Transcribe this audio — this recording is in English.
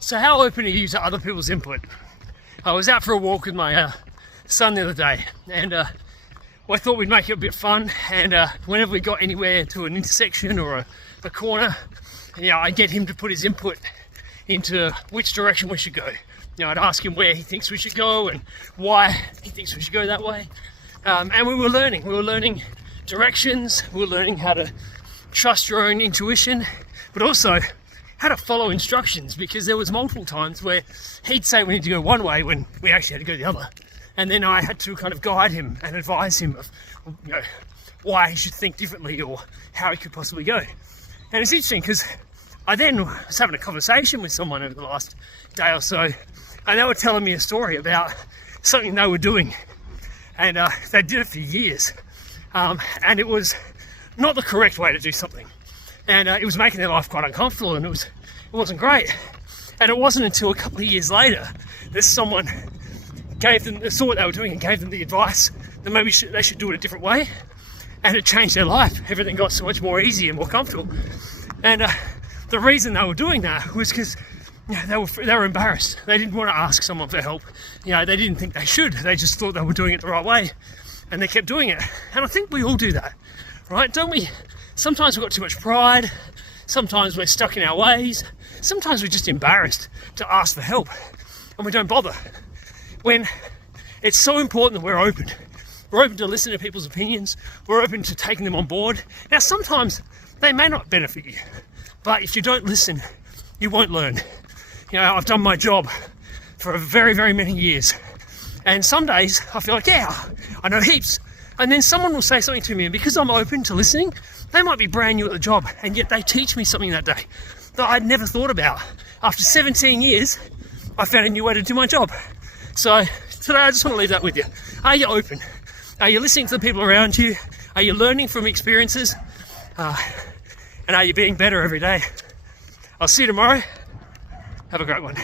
So how open are you to other people's input? I was out for a walk with my son the other day, and I thought we'd make it a bit fun, and whenever we got anywhere to an intersection or a corner, I'd get him to put his input into which direction we should go. I'd ask him where he thinks we should go and why he thinks we should go that way. And we were learning directions, we were learning how to trust your own intuition, but also how to follow instructions, because there was multiple times where he'd say we need to go one way when we actually had to go the other. And then I had to kind of guide him and advise him of why he should think differently or how he could possibly go. And it's interesting because I then was having a conversation with someone over the last day or so, and they were telling me a story about something they were doing, and they did it for years, and it was not the correct way to do something, and it was making their life quite uncomfortable, and it wasn't great. And it wasn't until a couple of years later that someone saw what they were doing and gave them the advice that maybe they should do it a different way, and it changed their life. Everything got so much more easy and more comfortable. And the reason they were doing that was because they were embarrassed. They didn't want to ask someone for help. They didn't think they should. They just thought they were doing it the right way, and they kept doing it. And I think we all do that, right? Don't we? Sometimes we've got too much pride. Sometimes we're stuck in our ways. Sometimes we're just embarrassed to ask for help, and we don't bother. When it's so important that we're open. We're open to listen to people's opinions. We're open to taking them on board. Now, sometimes they may not benefit you, but if you don't listen, you won't learn. I've done my job for very, very many years, and some days I feel like, I know heaps, and then someone will say something to me, and because I'm open to listening, they might be brand new at the job, and yet they teach me something that day that I'd never thought about. After 17 years, I found a new way to do my job. So today I just want to leave that with you. Are you open? Are you listening to the people around you? Are you learning from experiences? And are you being better every day? I'll see you tomorrow. Have a great one.